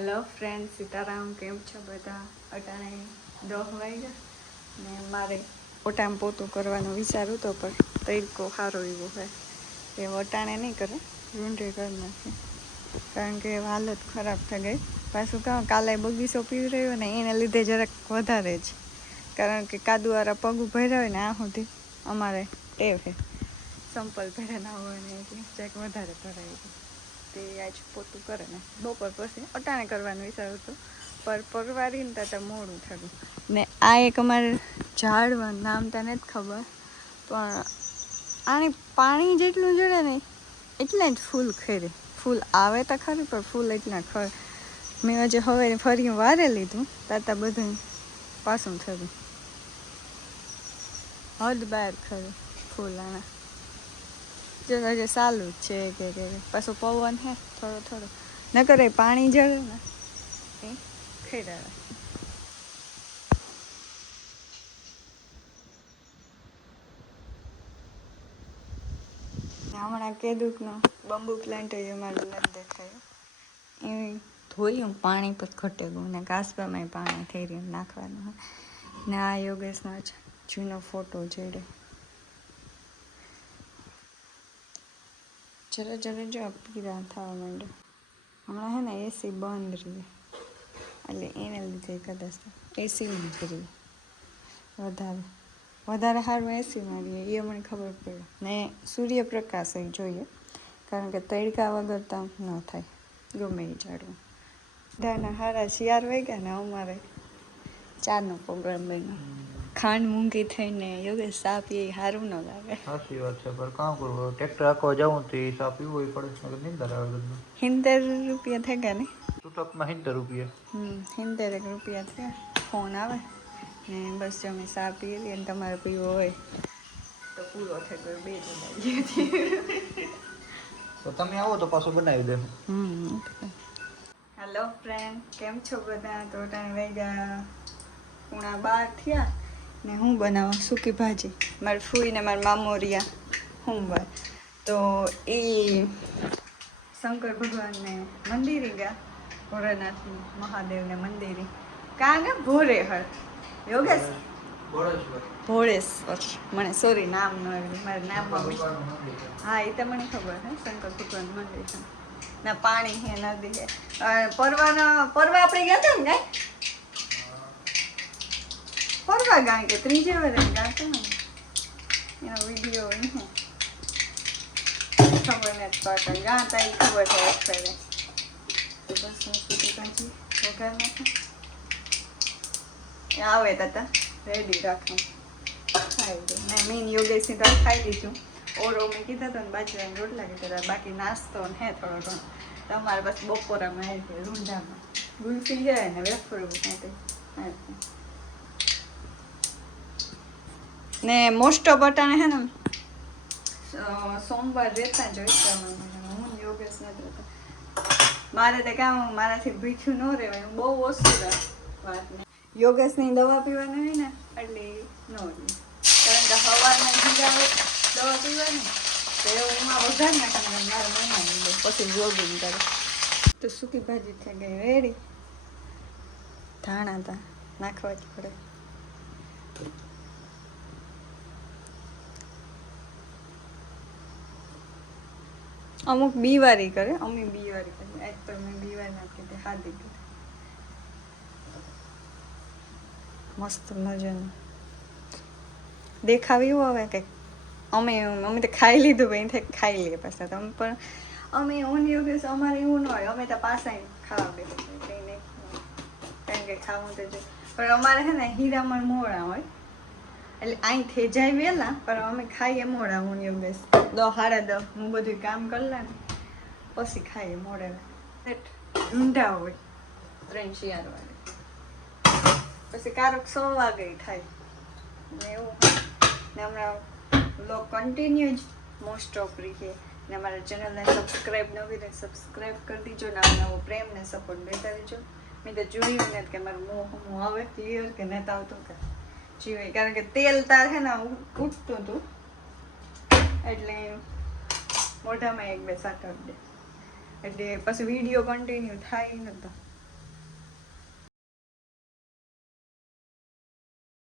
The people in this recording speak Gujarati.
Hello friend, Sitaram. કેમ છો બધા? અટાણે 10 વાગ્યા ને મારે ઓટામ પોતું કરવાનું વિચારું તો પણ તડકો સારો એવો હોય એ વટાણે નહીં કરે, રૂંઢે કરી નાખે કારણ કે હાલત ખરાબ થઈ ગઈ. પાછું કાં કાલે બગીચો પીવી રહ્યો ને એને લીધે જરાક વધારે જ, કારણ કે કાદુવાળા પગ ભર્યા હોય ને આ સુધી અમારે ટેવ છે સંપલ ભર્યા ના હોય ને એટલે જરાક વધારે ભરાય તે આજ પોતું કરે ને બપોર પછી અટાણે કરવાનું વિચારું હતું પણ પરવારીને ત્યાં મોડું થયું ને આ એક અમારે ઝાડવાનું નામ તને જ ખબર, પણ આને પાણી જેટલું જડે ને એટલે જ ફૂલ ખરે, ફૂલ આવે તો ખરી પણ ફૂલ એટલા ખર. મેં હજી હવે ફરી વારે લીધું તાતા બધું પાછું થયું હદ બહાર ખરું ફૂલ આના જો હજી ચાલુ જ છે કે પાછું પવન હે થોડો થોડો ન કરે પાણી જળે ને એ ખેડાવે. હમણાં કેદુકનો બંબુ પ્લાન્ટ અમારે નથી દેખાયો એ ધોયું પાણી પર ઘટે ગયું ને કાસબામાં પાણી થઈ રહ્યું નાખવાનું હોય ને આ યોગેશનો જૂનો ફોટો જોડે જરા જરા જો પીરા થવા માંડે. હમણાં હે ને એસી બંધ રહી એટલે એને લીધે કદાચ એસી જ રહી વધારે સારું એસીમાં રહીએ એ મને ખબર પડે ને સૂર્યપ્રકાશ એ જોઈએ કારણ કે તડકા વગર તો ન થાય ગમે એ ઝાડવું. બધાના હારા 4 વાગ્યા ને અમારે 4નો પ્રોગ્રામ બન્યો. ખાંડ મૂંગી થઈને યોગેશ ચા પીએ સારું ન લાગે. સાચી વાત છે, પણ કામ કરવું ટ્રેક્ટર આખો જાઉં તો એ ચા પીવું પડે, નિંદર આવે બધું. 70 રૂપિયા થઈ ગયા ને છૂટકમાં 70 રૂપિયા. 70 રૂપિયા થયા. ફોન આવે ને બસ અમે ચા પી લઈએ ને તમારે પીવો હોય તો પૂરો થઈ ગયો 2 જણા. તો તમે આવો તો પાછું બનાવી દે. હેલો ફ્રેન્ડ, કેમ છો બધા? તો ટાઈમ વાગ્યા 12:30 થયા ને હું બનાવવા સૂકી ભાજી. મારી ફૂઈ ને મારા મામોરિયા હું ભાઈ તો એ શંકર ભગવાનને મંદિરે ગયા, ભોળાનાથ મહાદેવને મંદિરે કાં ને ભોરે હળ યોગેશ ભોળેશ્વર મને સોરી નામ ન આવ્યું મારા નામમાં. હા એ તો મને ખબર હે શંકર ભગવાન મંદિર છે ના પાણી હે નદી હે. પરવા આપણે ગયા હતા ને પરવા ગાય કે ત્રીજે વરે ગયા હતા ને એનો વિડીયો હે ખબર નથી પડતા ગાં તા એ ખબર છે અત્યારે. તો બસ હું સુધી પાછી વઘાર નાખું આવે તાતા રેડી રાખું ખાઈ દઉં ને મીન યોગેશની તો ખાઈ લીધું. ઓરો મેં કીધા હતા ને બાજરાના રોટલા કીધા બાકી નાસ્તો ને હે થોડો ઘણો તમારે બસ બપોરામાં આવી છે રૂંઢામાં ગુલફી જાય ને વેફરું ને મોસ્ટ ઓફ અટાણે હે ને સોમવાર રહેતા જ હોય હું યોગેશ નથી રહેતા. મારે તો કામ મારાથી ભીઠું ન રહેવાય હું બહુ ઓછું વાત ને યોગેશની દવા પીવાની હોય ને એટલે ન રહે કારણ કે સવારના જીરા દવા પીવાની તો એવું એમાં વધારે નાખે મારા મમ્મા પછી જોગિંગ કરે. તો સૂકી ભાજી થઈ ગઈ રેડી. ધાણા તા નાખવા જ પડે. અમુક બીવારી કરે, અમે બીવારી કરી આજ તો મેં બીવારી નાખી હતી ખાધી હતી મસ્ત મજાનું દેખાવ એવું આવે કંઈક. અમે તો ખાઈ લીધું ભાઈ ખાઈ લઈએ પાછા તો અમે પણ અમે ઓનિયો કે અમારે એવું ન હોય અમે તો પાછા ખાવા બેસે કંઈ નહીં કારણ કે ખાવું તો જોઈએ પણ અમારે છે ને હીરામણ મોડા હોય એટલે અહીં થઈ જાય વહેલા પણ અમે ખાઈએ મોડા ઓનિયો બેસ 10:30 હું બધું કામ કરી લે ને પછી ખાઈએ મોડે ઊંઢા હોય 3-4 વાગે પછી કારક 6 વાગે થાય ને એવું ને હમણાં લો કન્ટિન્યુ જ મોસ્ટ ઓફ રહીએ ને અમારા ચેનલને સબસ્ક્રાઈબ ન કરી સબસ્ક્રાઈબ કરી દીજો ને નવો પ્રેમ ને સપોર્ટ દેતા રહેજો. મેં તો જોયું નથી કે મારું મોં આવે ક્લિયર કે નથી આવતું કે જીવે કારણ કે તેલ તાર છે ને ઉઠતું હતું એટલે મોઢામાં 1-2 સાટક દે એટલે પછી વિડીયો કન્ટિન્યુ થાય નતો.